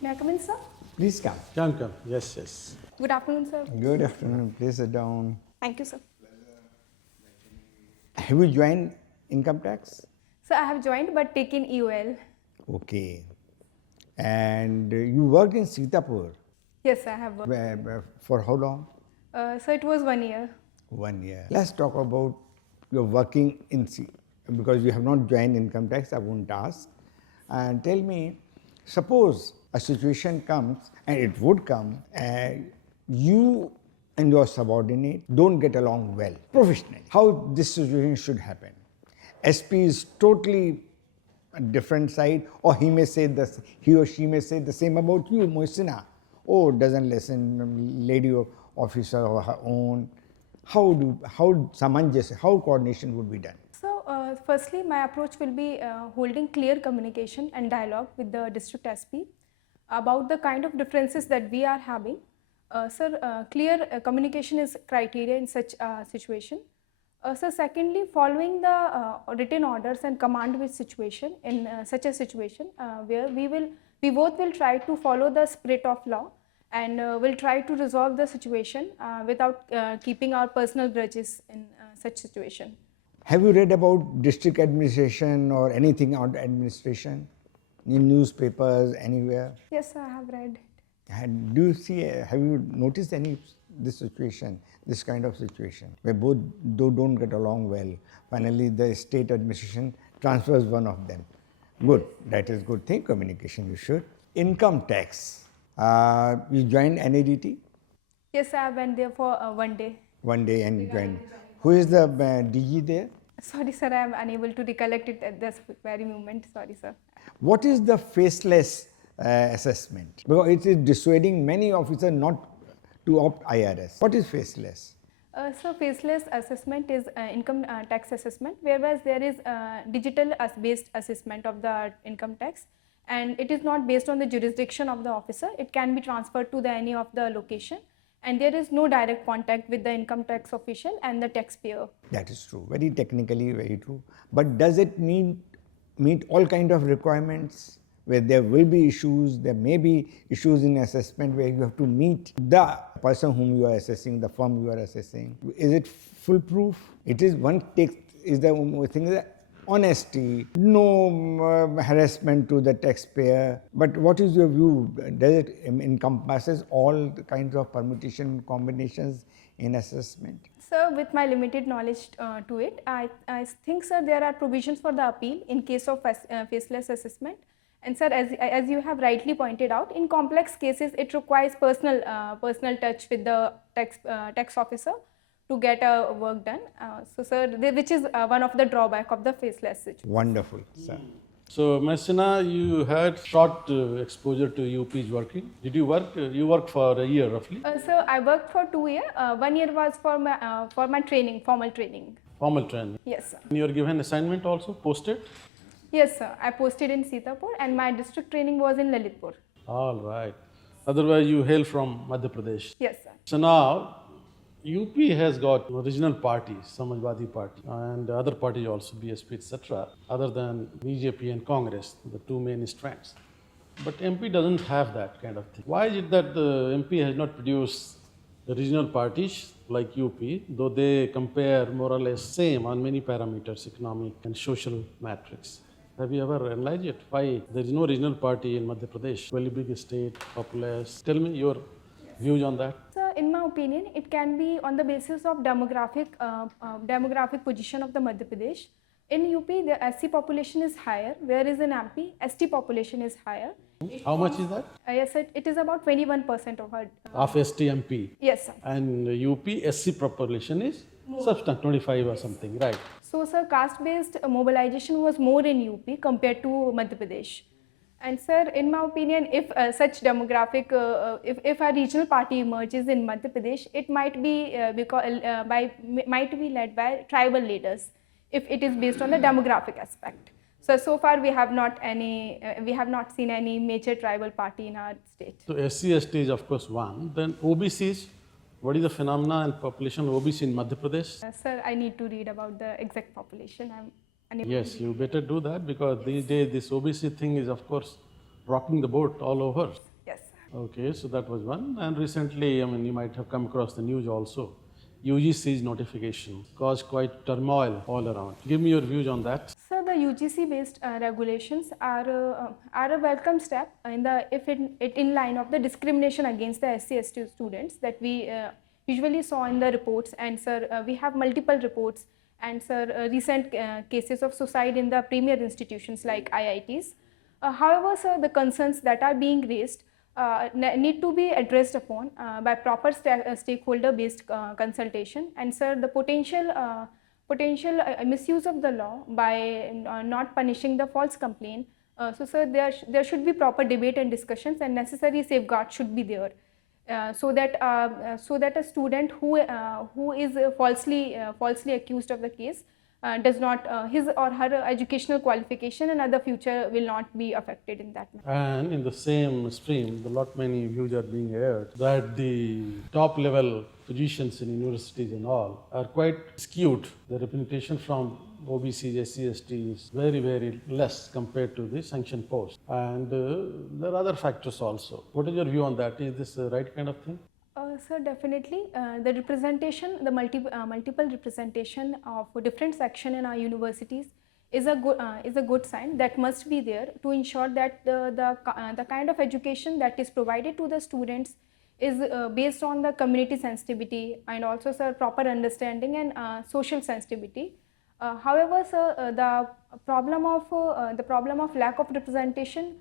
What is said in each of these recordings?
May I come in, sir? Please come. Come. Yes. Good afternoon, sir. Good afternoon. Please sit down. Thank you, sir. Have you joined income tax? So I have joined but taken EOL. Okay. And you worked in Sitapur. Yes, I have worked. For how long? So it was 1 year. 1 year. Let's talk about your working in because you have not joined income tax, I won't ask. And tell me, suppose a situation comes, and it would come, and you and your subordinate don't get along well professionally. How this situation should happen? SP is totally a different side, or he or she may say the same about you, Mohsina. Oh, doesn't listen, lady officer of her own. How coordination would be done? So firstly, my approach will be holding clear communication and dialogue with the district SP about the kind of differences that we are having. Sir, clear communication is criteria in such a situation. So secondly, following the written orders and command with situation in such a situation where we both will try to follow the spirit of law and will try to resolve the situation without keeping our personal grudges in such situation. Have you read about district administration or anything on administration in newspapers, anywhere? Yes, I have read it. Have you noticed this kind of situation, where both don't get along well? Finally, the state administration transfers one of them. Good, that is good thing, communication you should. Income tax, you joined NADT? Yes, I went there for 1 day. 1 day and you joined. Who is the DG there? Sorry, sir, I am unable to recollect it at this very moment. Sorry, sir. What is the faceless assessment? Because it is dissuading many officers not to opt IRS. What is faceless? So faceless assessment is income tax assessment, whereas there is digital based assessment of the income tax, and it is not based on the jurisdiction of the officer. It can be transferred to any of the location, and there is no direct contact with the income tax official and the taxpayer. That is true. Very technically, very true. But does it meet all kind of requirements? Where there will be issues, there may be issues in assessment where you have to meet the person whom you are assessing, the firm you are assessing. Is it foolproof? It is the thing is that honesty, no harassment to the taxpayer. But what is your view? Does it encompasses all the kinds of permutation combinations in assessment? Sir, with my limited knowledge to it, I think, sir, there are provisions for the appeal in case of faceless assessment. And sir, as you have rightly pointed out, in complex cases, it requires personal touch with the tax officer to get work done. So sir, which is one of the drawback of the faceless situation. Wonderful, sir. So, Mohsina, you had short exposure to UP's working. Did you work? You worked for a year roughly? So I worked for 2 years. 1 year was for my training, formal training. Formal training? Yes, sir. And you were given assignment also, posted? Yes, sir. I posted in Sitapur and my district training was in Lalitpur. All right. Otherwise, you hail from Madhya Pradesh. Yes, sir. So now, UP has got regional parties, Samajwadi Party, and other parties also, BSP, etc., other than BJP and Congress, the two main strands. But MP doesn't have that kind of thing. Why is it that the MP has not produced the regional parties like UP, though they compare more or less same on many parameters, economic and social metrics? Have you ever analyzed it? Why there is no regional party in Madhya Pradesh? Very big state, populous. Tell me your views on that. So, in my opinion, it can be on the basis of demographic position of the Madhya Pradesh. In UP, the SC population is higher, whereas in MP, ST population is higher. How much is that? Yes, it is about 21% of our. Of ST MP? Yes, sir. And UP SC population is substantial, 25 or something, right? So, sir, caste-based mobilization was more in UP compared to Madhya Pradesh. And sir, in my opinion, if such demographic, if a regional party emerges in Madhya Pradesh, it might be led by tribal leaders, if it is based on the demographic aspect. So far we have not seen any major tribal party in our state. So SC, ST is of course one. Then OBCs, what is the phenomena and population of OBC in Madhya Pradesh? Sir, I need to read about the exact population. Yes, you better do that, because these days this OBC thing is of course rocking the boat all over. Yes. Okay, so that was one. And recently, I mean, you might have come across the news also. UGC's notification caused quite turmoil all around. Give me your views on that. So the UGC-based regulations are a welcome step in the it in line of the discrimination against the SC/ST students that we usually saw in the reports. And sir, we have multiple reports and sir, recent cases of suicide in the premier institutions like IITs. However, sir, the concerns that are being raised need to be addressed upon by proper stakeholder-based consultation. And sir, the potential misuse of the law by not punishing the false complaint. So, sir, there should be proper debate and discussions, and necessary safeguards should be there, so that a student who is falsely accused of the case does not his or her educational qualification and other future will not be affected in that manner. And in the same stream, a lot many views are being aired that the top level positions in universities and all are quite skewed. The representation from OBCs, SC/ST is very, very less compared to the sanctioned post. And there are other factors also. What is your view on that? Is this the right kind of thing? Sir, definitely. The representation, the multiple representation of different section in our universities is a good sign that must be there to ensure that the kind of education that is provided to the students is based on the community sensitivity and also, sir, proper understanding and social sensitivity. However, sir, the problem of lack of representation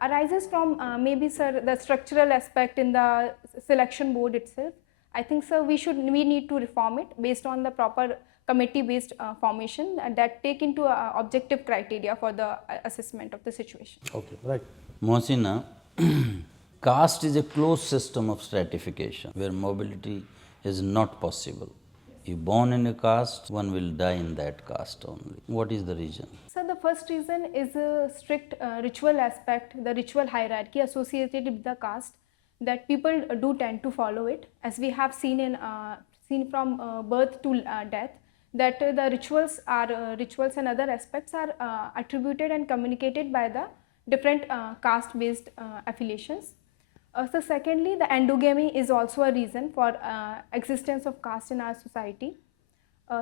arises from maybe, sir, the structural aspect in the selection board itself. I think, sir, we need to reform it based on the proper committee-based formation that take into objective criteria for the assessment of the situation. Okay, right. Mohsina, caste is a closed system of stratification where mobility is not possible. You born in a caste, one will die in that caste only. What is the reason? So the first reason is a strict ritual aspect, the ritual hierarchy associated with the caste, that people do tend to follow it, as we have seen from birth to death, that the rituals and other aspects are attributed and communicated by the different caste-based affiliations. So secondly, the endogamy is also a reason for existence of caste in our society.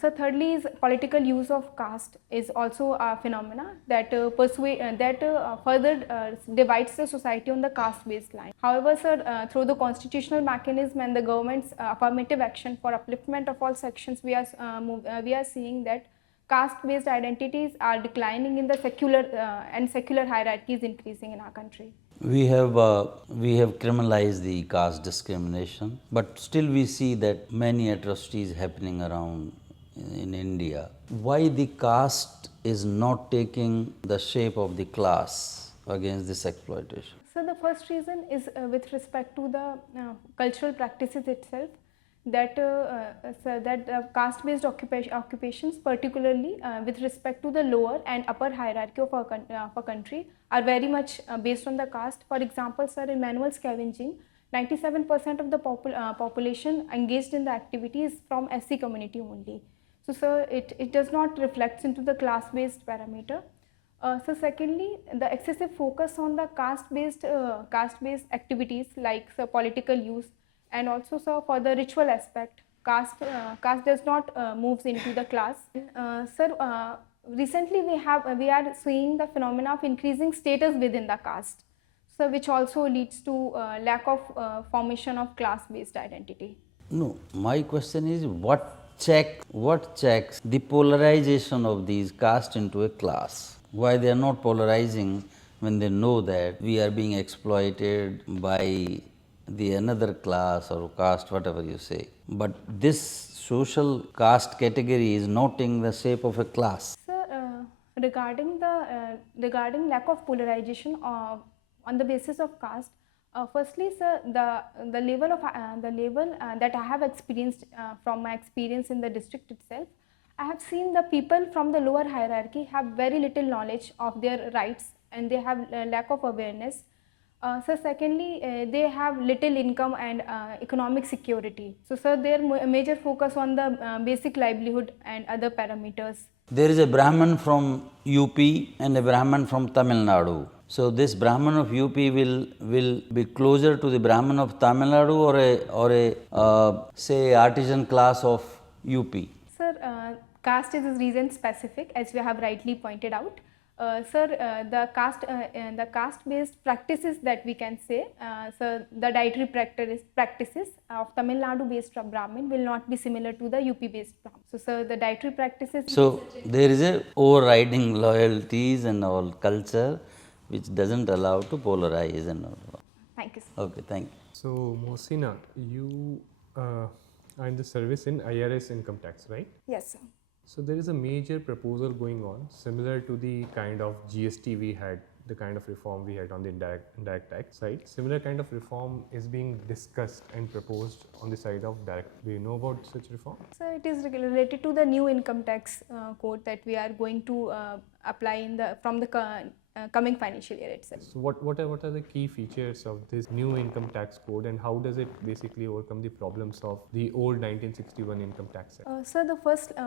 So thirdly is political use of caste is also a phenomena that further divides the society on the caste-based line. However, sir, through the constitutional mechanism and the government's affirmative action for upliftment of all sections, we are seeing that caste-based identities are declining in the secular hierarchies increasing in our country. We have criminalized the caste discrimination, but still we see that many atrocities happening around in India. Why the caste is not taking the shape of the class against this exploitation? So the first reason is with respect to the cultural practices itself, that caste-based occupations, particularly with respect to the lower and upper hierarchy of our country, are very much based on the caste. For example, sir, in manual scavenging, 97% of the population engaged in the activity is from SC community only. So, sir, it does not reflect into the class-based parameter. So, secondly, the excessive focus on the caste-based activities like, sir, political use, and also, sir, for the ritual aspect, caste does not moves into the class. Sir, recently we are seeing the phenomena of increasing status within the caste, so which also leads to lack of formation of class-based identity. No, my question is what checks the polarization of these caste into a class? Why they are not polarizing when they know that we are being exploited by the another class or caste, whatever you say. But this social caste category is not taking the shape of a class. Sir, regarding lack of polarization on the basis of caste, firstly, sir, the level that I have experienced from my experience in the district itself, I have seen the people from the lower hierarchy have very little knowledge of their rights and they have lack of awareness. So secondly, they have little income and economic security. So, sir, their major focus on the basic livelihood and other parameters. There is a Brahman from UP and a Brahman from Tamil Nadu. So this Brahman of UP will be closer to the Brahman of Tamil Nadu or a say artisan class of UP. Sir, caste is region specific, as you have rightly pointed out. Sir, the caste-based practices that we can say, sir, the dietary practices of Tamil Nadu-based Brahmin will not be similar to the UP-based Brahmin. So, sir, the dietary practices. So there is a overriding loyalties and all culture which doesn't allow to polarize and all. Thank you, sir. Okay, thank you. So, Mohsina, you are in the service in IRS income tax, right? Yes, sir. So, there is a major proposal going on similar to the kind of GST we had, the kind of reform we had on the indirect tax side. Similar kind of reform is being discussed and proposed on the side of direct. Do you know about such reform? So, it is related to the new income tax code that we are going to apply from the coming financial year itself. So, what are the key features of this new income tax code, and how does it basically overcome the problems of the old 1961 income tax act? So,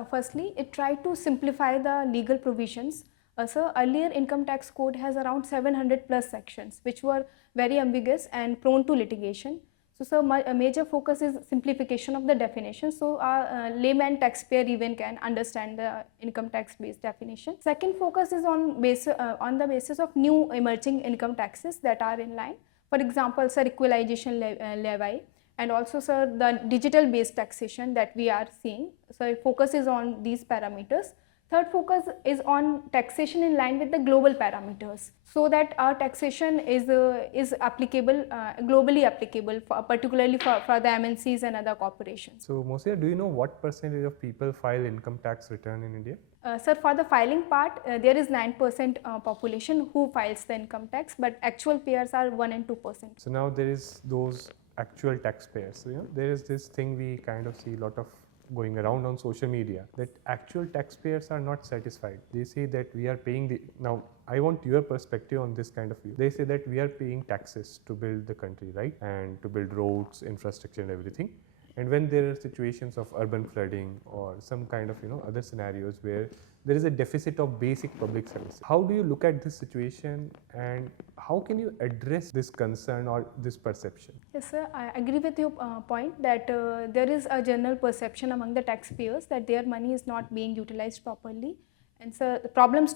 firstly, it tried to simplify the legal provisions. So, earlier income tax code has around 700 plus sections, which were very ambiguous and prone to litigation. So, a major focus is simplification of the definition, so a layman taxpayer even can understand the income tax based definition. Second focus is on the basis of new emerging income taxes that are in line. For example, sir, equalization levy, and also, sir, the digital based taxation that we are seeing. So, it focuses on these parameters. Third focus is on taxation in line with the global parameters, so that our taxation is applicable, globally applicable, particularly for the MNCs and other corporations. So, Mohsina, do you know what percentage of people file income tax return in India? Sir, for the filing part, there is 9% population who files the income tax, but actual payers are 1 and 2%. So now there is those actual taxpayers. You know, there is this thing we kind of see a lot of going around on social media, that actual taxpayers are not satisfied. They say that we are paying the, now I want your perspective on this kind of view. They say that we are paying taxes to build the country, right? And to build roads, infrastructure and everything. And when there are situations of urban flooding or some kind of, you know, other scenarios where there is a deficit of basic public service, how do you look at this situation and how can you address this concern or this perception? Yes, sir, I agree with your point that there is a general perception among the taxpayers that their money is not being utilized properly. And so the problems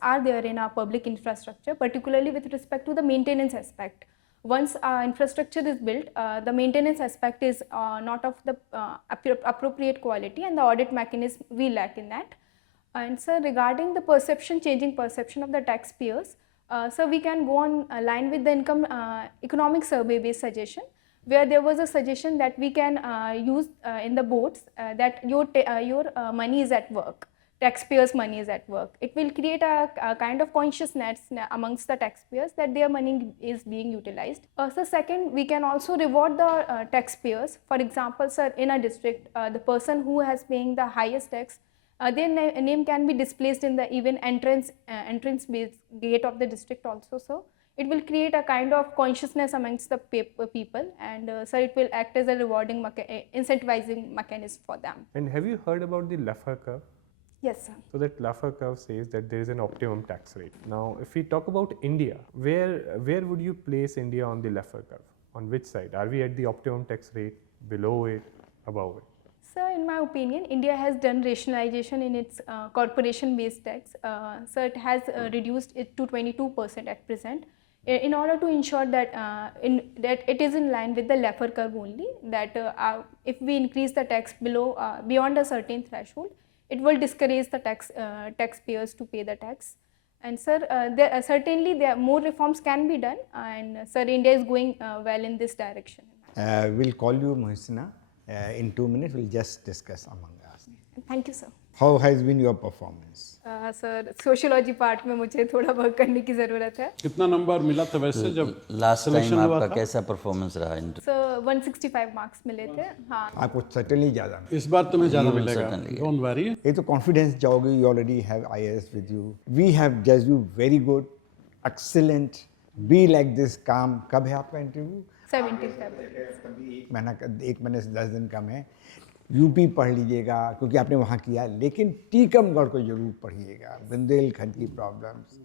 are there in our public infrastructure, particularly with respect to the maintenance aspect. Once infrastructure is built, the maintenance aspect is not of the appropriate quality, and the audit mechanism we lack in that. And so regarding the changing perception of the taxpayers, so we can go on line with the economic survey based suggestion, where there was a suggestion that we can use in the boards that your money is at work. Taxpayers' money is at work. It will create a kind of consciousness amongst the taxpayers that their money is being utilized. So second, we can also reward the taxpayers. For example, sir, in a district, the person who has paying the highest tax, their name can be displaced in the even entrance gate of the district also. So it will create a kind of consciousness amongst the people, and so it will act as a rewarding, incentivizing mechanism for them. And have you heard about the Laffer curve? Yes, sir. So that Laffer curve says that there is an optimum tax rate. Now, if we talk about India, where would you place India on the Laffer curve? On which side? Are we at the optimum tax rate, below it, above it? So, in my opinion, India has done rationalization in its corporation-based tax. So, it has reduced it to 22% at present, in order to ensure that that it is in line with the Laffer curve only. That if we increase the tax beyond a certain threshold, it will discourage the taxpayers to pay the tax. And sir, certainly more reforms can be done, and sir, India is going well in this direction. We'll call you Mohsina. In 2 minutes, we'll just discuss among us. Thank you, sir. How has been your performance? Sir sociology part में मुझे थोड़ा work करने की ज़रूरत है. कितना number मिला था वैसे जब लास्ट टाइम आपका कैसा परफॉर्मेंस रहा? सर 165 मार्क्स मिले थे. हाँ, आपको सर्टेनली ज़्यादा. इस बार तुम्हें ज़्यादा मिलेगा. Don't worry. ये तो कॉन्फिडेंस जाओगे. You already have IAS with you. We have जज you very good, excellent. Be like this calm. कब है आपका इंटरव्यू? 17 एक महीने से 10 दिन कम है. यूपी पढ़ लीजिएगा क्योंकि आपने वहाँ किया, लेकिन टीकमगढ़ को जरूर पढ़िएगा. बुंदेलखंड की प्रॉब्लम्स,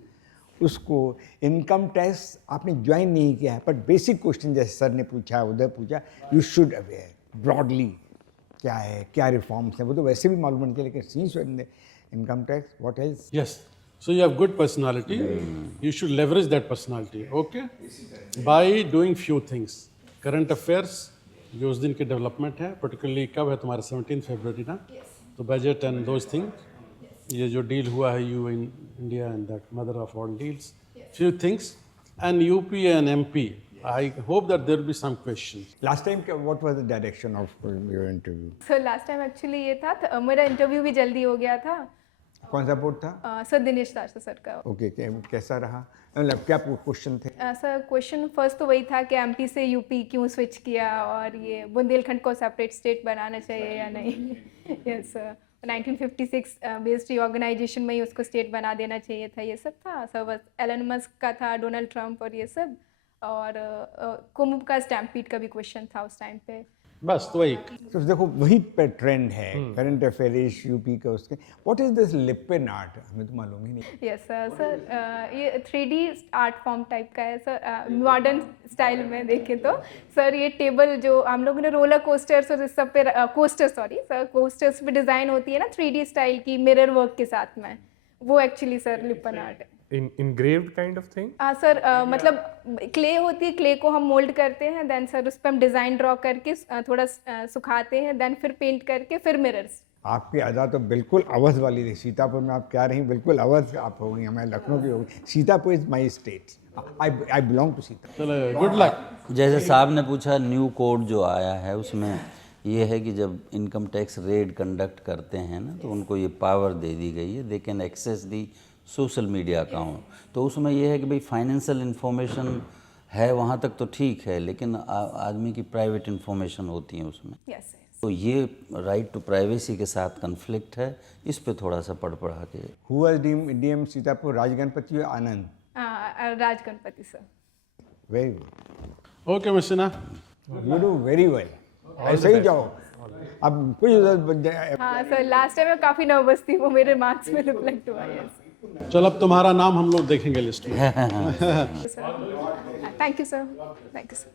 उसको इनकम टैक्स आपने ज्वाइन नहीं किया है, बट बेसिक क्वेश्चन जैसे सर ने पूछा, उधर पूछा, यू शुड अवेयर ब्रॉडली क्या है, क्या रिफॉर्म्स हैं, वो तो वैसे भी मालूम नहीं, लेकिन scenes income tax what else? Yes. So you have good personality. You should leverage that personality. Okay. By doing few things. Current affairs, जो उस दिन की डेवलपमेंट है, particularly कब है तुम्हारा 17 फरवरी ना? तो बजट एंड दोज थिंग्स, ये जो डील हुआ है you in India and that mother of all deals, few things, and UP and MP. I hope that there will be some questions. Last time what was the direction of your interview? Sir last time actually ये था, मेरा interview भी जल्दी हो गया था। कौन सा बोर्ड था? सर दिनेश दास सर का। ओके, कैसा रहा, मतलब क्या क्वेश्चन थे? सर क्वेश्चन फर्स्ट तो वही था कि एमपी से यूपी क्यों स्विच किया, और ये बुंदेलखंड को सेपरेट स्टेट बनाना चाहिए या नहीं। यस सर, 1956 बेस्ड ऑर्गेनाइजेशन में ही उसको स्टेट बना देना चाहिए था, ये सब था सर। बस एलन मस्क का था, डोनाल्ड ट्रंप और ये सब, और कुंभ का स्टैम्पीड का भी क्वेश्चन था उस टाइम पे। बस तो वही। तो देखो वही पे ट्रेंड है, करंट अफेयर्स यूपी का उसके। What is this Lipin art? हमें तो मालूम ही नहीं। यस सर, ये 3D आर्ट फॉर्म टाइप का है सर, मॉडर्न स्टाइल में देखें तो। सर ये टेबल जो हम लोगों ने रोलर कोस्टर्स और इस सब पे कोस्टर्स पे डिज़ाइन होती है ना 3D स्टाइल की मिरर वर्क के साथ में, वो एक्चुअली सर लिपन आर्ट है। engraved kind of thing? हाँ सर, मतलब क्ले होती है, क्ले को हम मोल्ड करते हैं, देन सर उस पर हम डिज़ाइन ड्रॉ करके थोड़ा सुखाते हैं, देन फिर पेंट करके फिर मिरर्स। आपकी अदा तो बिल्कुल अवध वाली थी। सीतापुर में आप क्या रही, बिल्कुल अवध आप हो गई, मैं लखनऊ की हो गई। Sitapur is my state, I belong to Sitapur. चलो गुड लक। जैसे साहब ने पूछा, न्यू कोड जो आया है उसमें ये है कि जब इनकम टैक्स रेड कंडक्ट करते हैं ना, तो उनको ये पावर दे दी गई है, they can access the social media account. तो उसमें यह है कि भाई फाइनेंशियल इन्फॉर्मेशन है वहाँ तक तो ठीक है, लेकिन आदमी की प्राइवेट इन्फॉर्मेशन होती है उसमें। यस तो ये राइट टू प्राइवेसी के साथ कन्फ्लिक्ट है, इस पे थोड़ा सा पढ़ के। Who was DM Sitapur, Rajganapati और Anand? Rajganapati sir. Very good. Okay Mohsina, you do very well, ऐसे ही जाओ। अब कुछ हाँ सर, लास्ट टाइम मैं काफ़ी नर्वस थी, वो मेरे मार्क्स में रिफ्लेक्ट हुआ। यस चल अब तुम्हारा नाम हम लोग देखेंगे लिस्ट में। Thank you sir, thank you sir.